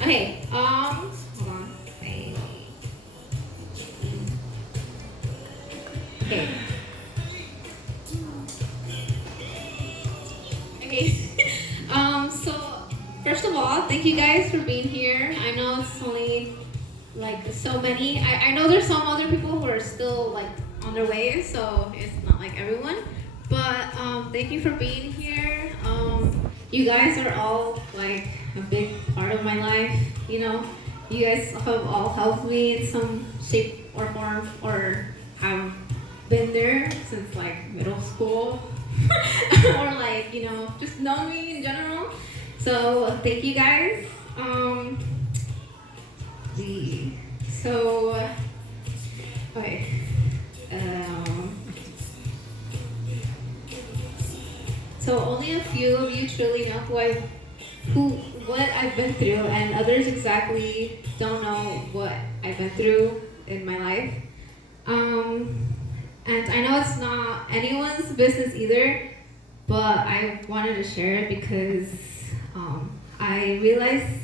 Okay, hold on. Wait. Okay. Okay. So first of all, thank you guys for being here. I know it's only like so many. I know there's some other people who are still like on their way, so it's not like everyone. But thank you for being here. You guys are all like a big part of my life. You know, you guys have all helped me in some shape or form, or have been there since like middle school, or like just know me in general. So thank you guys. The so okay. Um, so only a few of you truly know what I've been through, and others exactly don't know what I've been through in my life. And I know it's not anyone's business either, but I wanted to share it because I realized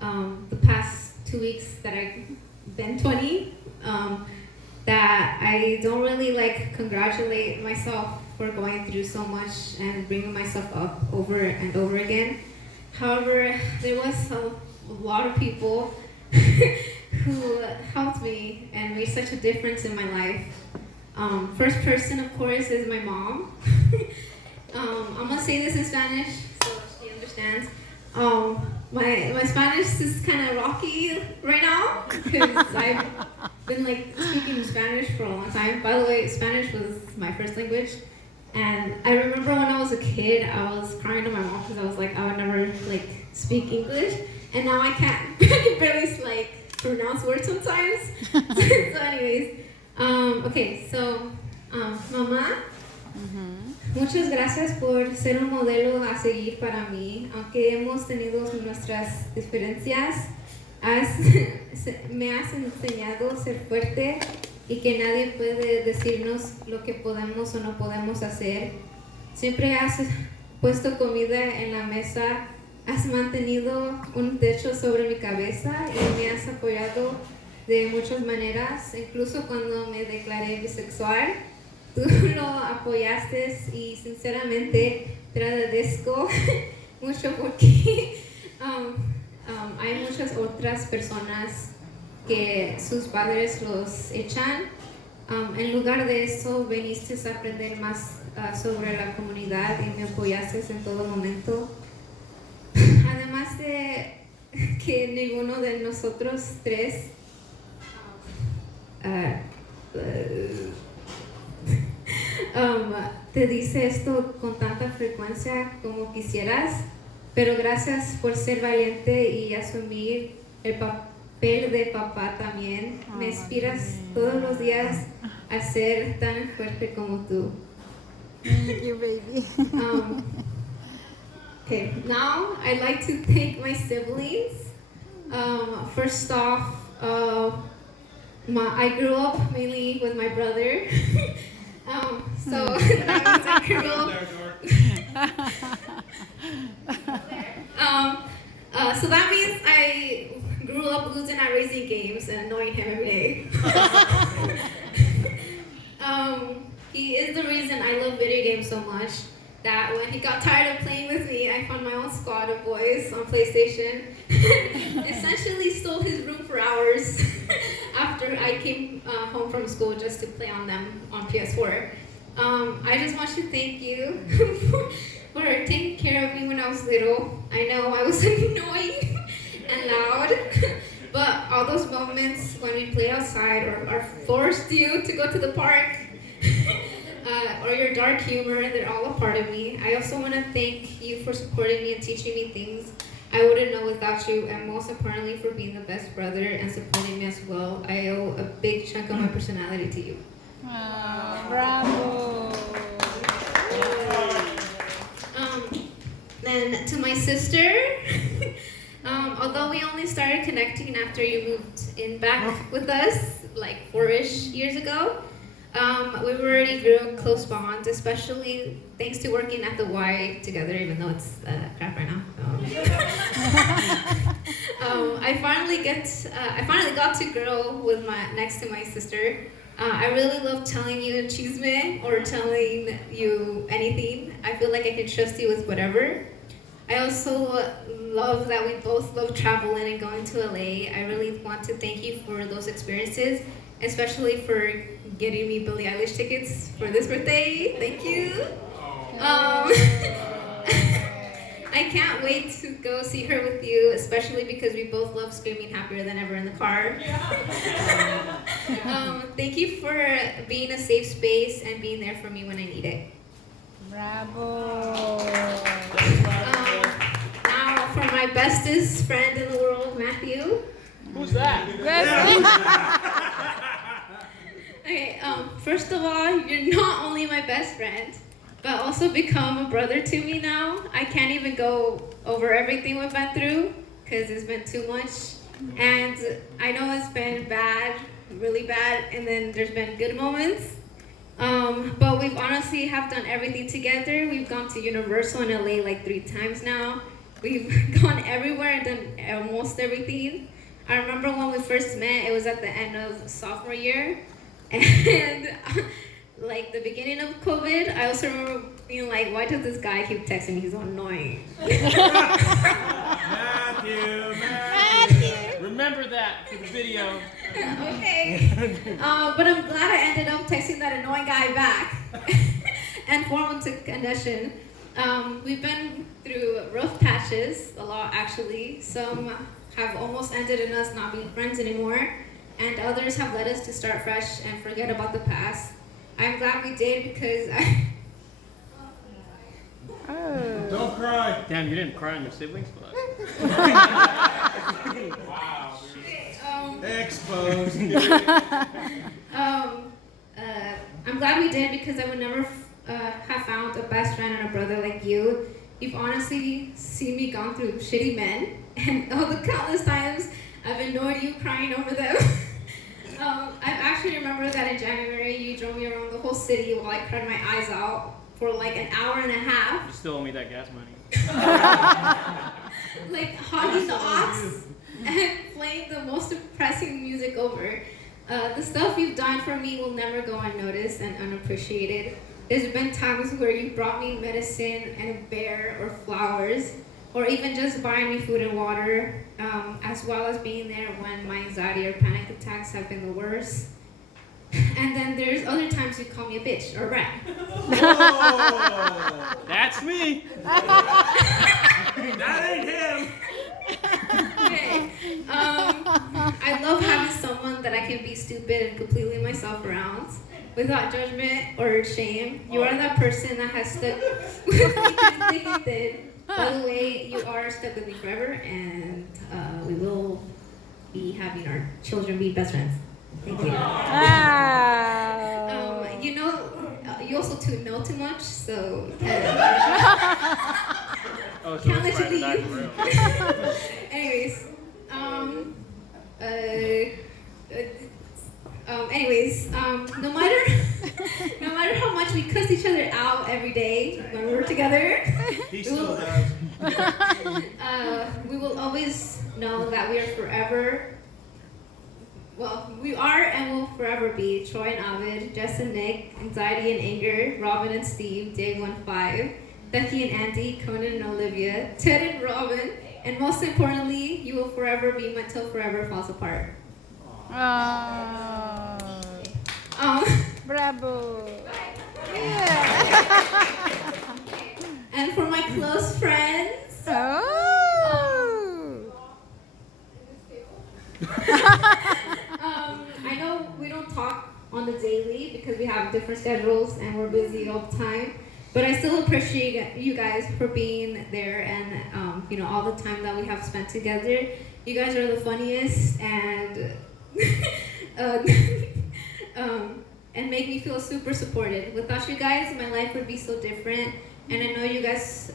the past 2 weeks that I've been 20, that I don't really like congratulate myself for going through so much and bringing myself up over and over again. However, there was a lot of people who helped me and made such a difference in my life. First person, of course, is my mom. I'm gonna say this in Spanish so she understands. My Spanish is kind of rocky right now because I've been like speaking Spanish for a long time. By the way, Spanish was my first language, and I remember when I was a kid, I was crying to my mom because I was like, I would never like speak English, and now I can't. I can barely like pronounce words sometimes. So anyways, okay, so mamá. Muchas gracias por ser un modelo a seguir para mí, aunque hemos tenido nuestras diferencias. Me has enseñado a ser fuerte y que nadie puede decirnos lo que podemos o no podemos hacer. Siempre has puesto comida en la mesa, has mantenido un techo sobre mi cabeza y me has apoyado de muchas maneras, incluso cuando me declaré bisexual. Tú lo apoyaste y sinceramente te agradezco mucho porque hay muchas otras personas que sus padres los echan. En lugar de eso, viniste a aprender más sobre la comunidad y me apoyaste en todo momento. Además de que ninguno de nosotros tres te dice esto con tanta frecuencia como quisieras, pero gracias por ser valiente y asumir el papel de papá también. Me inspiras todos los días a ser tan fuerte como tú. Thank you, baby. Okay, now I'd like to thank my siblings. First off, I grew up mainly with my brother. So that means I grew up. So that means I grew up losing at raising games and annoying him every day. He is the reason I love video games so much that when he got tired of playing with me, I found my own squad of boys on PlayStation. Essentially stole his room for hours after I came home from school just to play on them on PS4. I just want to thank you for taking care of me when I was little. I know I was annoying and loud, but all those moments when we play outside or forced you to go to the park, or your dark humor, they're all a part of me. I also want to thank you for supporting me and teaching me things I wouldn't know without you, and most importantly for being the best brother and supporting me as well. I owe a big chunk of my personality to you. Oh, bravo. Then to my sister, although we only started connecting after you moved in back with us like 4-ish years ago, we already grew close bonds, especially thanks to working at the Y together, even though it's crap right now. I finally got to grow with next to my sister. I really love telling you chisme or telling you anything. I feel like I can trust you with whatever. I also love that we both love traveling and going to LA. I really want to thank you for those experiences, especially for getting me Billie Eilish tickets for this birthday. Thank you. I can't wait to go see her with you, especially because we both love screaming happier than ever in the car. Thank you for being a safe space and being there for me when I need it. Bravo. Now for my bestest friend in the world, Matthew. Who's that? Okay, first of all, you're not only my best friend, but also become a brother to me now. I can't even go over everything we've been through because it's been too much. And I know it's been bad, really bad, and then there's been good moments. But we've honestly have done everything together. We've gone to Universal in LA like 3 times now. We've gone everywhere and done almost everything. I remember when we first met, it was at the end of sophomore year. And like the beginning of COVID, I also remember being like, why does this guy keep texting me? He's so annoying. Matthew. Remember that for the video. Okay. But I'm glad I ended up texting that annoying guy back and formed into connection. We've been through rough patches, a lot actually. Some have almost ended in us not being friends anymore, and others have led us to start fresh and forget about the past. I'm glad we did because Don't cry. Damn, you didn't cry on your siblings' butt. Wow. Exposed. I'm glad we did because I would never have found a best friend and a brother like you. You've honestly seen me gone through shitty men, and all the countless times I've annoyed you crying over them. I actually remember that in January you drove me around the whole city while I cried my eyes out for like an hour and a half. You still owe me that gas money. Like hogging the ox and playing the most depressing music over. The stuff you've done for me will never go unnoticed and unappreciated. There's been times where you brought me medicine and a bear or flowers, or even just buying me food and water, as well as being there when my anxiety or panic attacks have been the worst. And then there's other times you call me a bitch or a rat. Whoa, that's me. That ain't him. Okay. I love having someone that I can be stupid and completely myself around without judgment or shame. You are that person that has stuck with me through thick and thin. By the way, you are stuck with me forever, and we will be having our children be best friends. Thank you. Wow. You know, you also know too much, so can't let you leave. Anyways, no matter how much we cuss each other out every day when we're together, He still does. we will always know that we are forever. Well, we are and will forever be Troy and Ovid, Jess and Nick, Anxiety and Anger, Robin and Steve, Day 1-5, Becky and Andy, Conan and Olivia, Ted and Robin, and most importantly, you will forever be my till forever falls apart. Bravo. And for my close friends, I know we don't talk on the daily because we have different schedules and we're busy all the time, but I still appreciate you guys for being there and all the time that we have spent together. You guys are the funniest and and make me feel super supported. Without you guys, my life would be so different, and I know you guys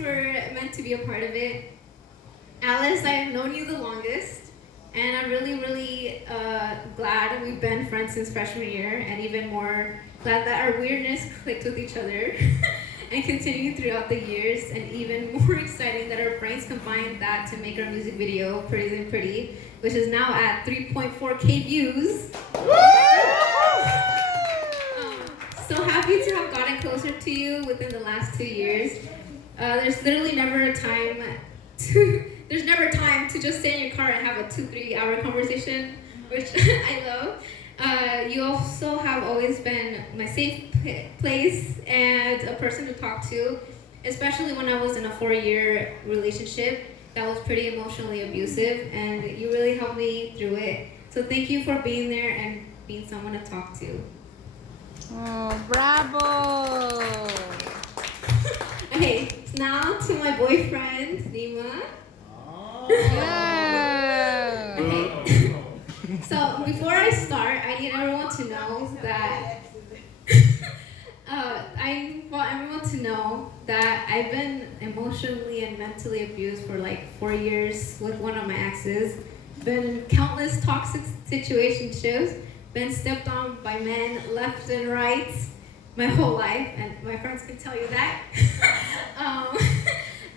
were meant to be a part of it. Alice, I have known you the longest, and I'm really, really glad we've been friends since freshman year, and even more glad that our weirdness clicked with each other. and continue throughout the years. And even more exciting that our brains combined that to make our music video Pretty and Pretty, which is now at 3.4K views. So happy to have gotten closer to you within the last 2 years. There's literally never a time there's never time to just stay in your car and have a 2-3 hour conversation, which I love. You also have always been my safe place and a person to talk to, especially when I was in a 4-year relationship that was pretty emotionally abusive, and you really helped me through it. So thank you for being there and being someone to talk to. Oh, bravo! Okay, now to my boyfriend, Nima. Yeah. Okay. So before I start, I need everyone to know that I want everyone to know that I've been emotionally and mentally abused for like 4 years with one of my exes. Been in countless toxic situationships. Been stepped on by men left and right my whole life, and my friends can tell you that.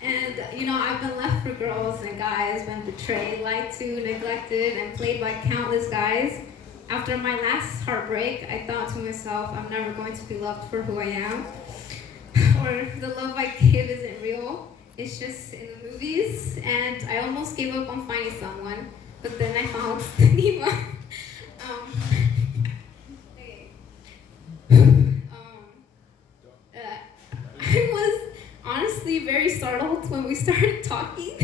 And I've been left for girls and guys, been betrayed, lied to, neglected, and played by countless guys. After my last heartbreak, I thought to myself, I'm never going to be loved for who I am, or the love I give isn't real. It's just in the movies, and I almost gave up on finding someone, but then I found Nima. I was honestly very startled when we started talking.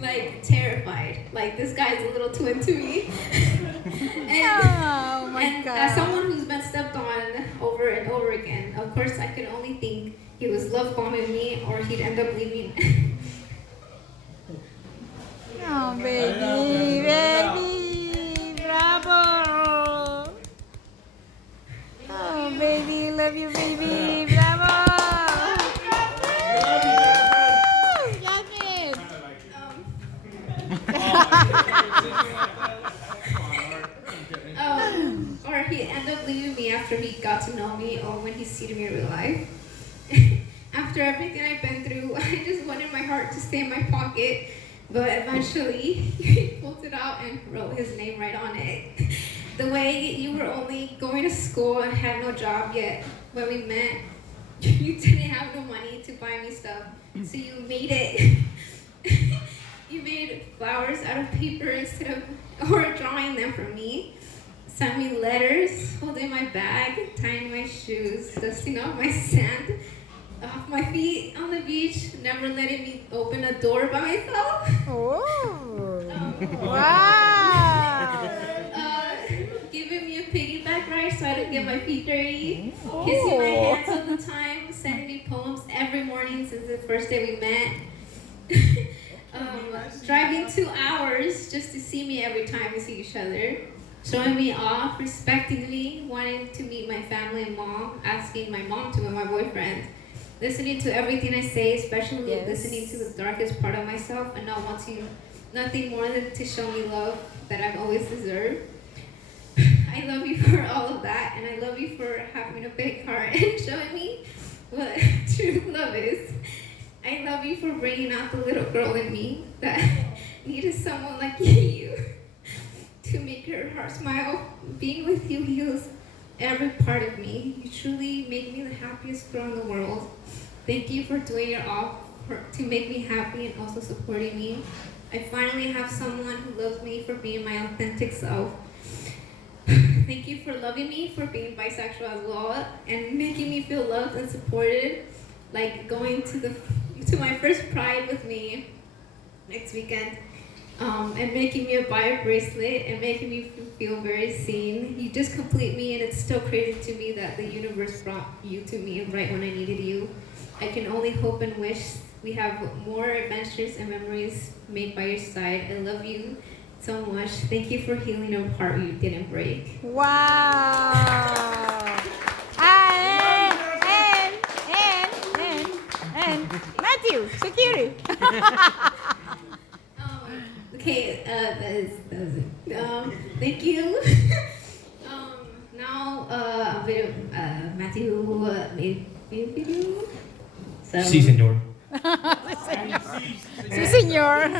Like terrified. Like this guy's a little too into me. Oh my and God. as someone who's been stepped on over and over again, of course I could only think he was love bombing me or he'd end up leaving. Oh, baby, baby, bravo! Oh, baby, love you, baby, bravo! Jasmine! Or he ended up leaving me after he got to know me or when he seen me in real life. After everything I've been through, I just wanted my heart to stay in my pocket, but eventually he pulled it out and wrote his name right on it. The way you were only going to school and had no job yet when we met, you didn't have no money to buy me stuff, so you made it. You made flowers out of paper instead of, or drawing them for me. Sent me letters, holding my bag, tying my shoes, dusting off my sand, off my feet on the beach, never letting me open a door by myself. Oh! Wow! Giving me a piggyback ride so I didn't get my feet dirty. Kissing my hands all the time, sending me poems every morning since the first day we met. Driving 2 hours just to see me every time we see each other. Showing me off, respecting me, wanting to meet my family and mom, asking my mom to meet my boyfriend. Listening to everything I say, especially listening to the darkest part of myself and not wanting nothing more than to show me love that I've always deserved. I love you for all of that, and I love you for having a big heart and showing me what true love is. I love you for bringing out the little girl in me that needed someone like you to make her heart smile. Being with you heals every part of me. You truly make me the happiest girl in the world. Thank you for doing your all to make me happy and also supporting me. I finally have someone who loves me for being my authentic self. Thank you for loving me for being bisexual as well and making me feel loved and supported. Like going to my first Pride with me next weekend. And making me a bio bracelet and making me feel very seen. You just complete me, and it's still crazy to me that the universe brought you to me right when I needed you. I can only hope and wish we have more adventures and memories made by your side. I love you so much. Thank you for healing a heart you didn't break. Wow! And Matthew, security. Okay, that is it. Thank you. Now, Matthew made video. So, Sí, señor. Sí, señor.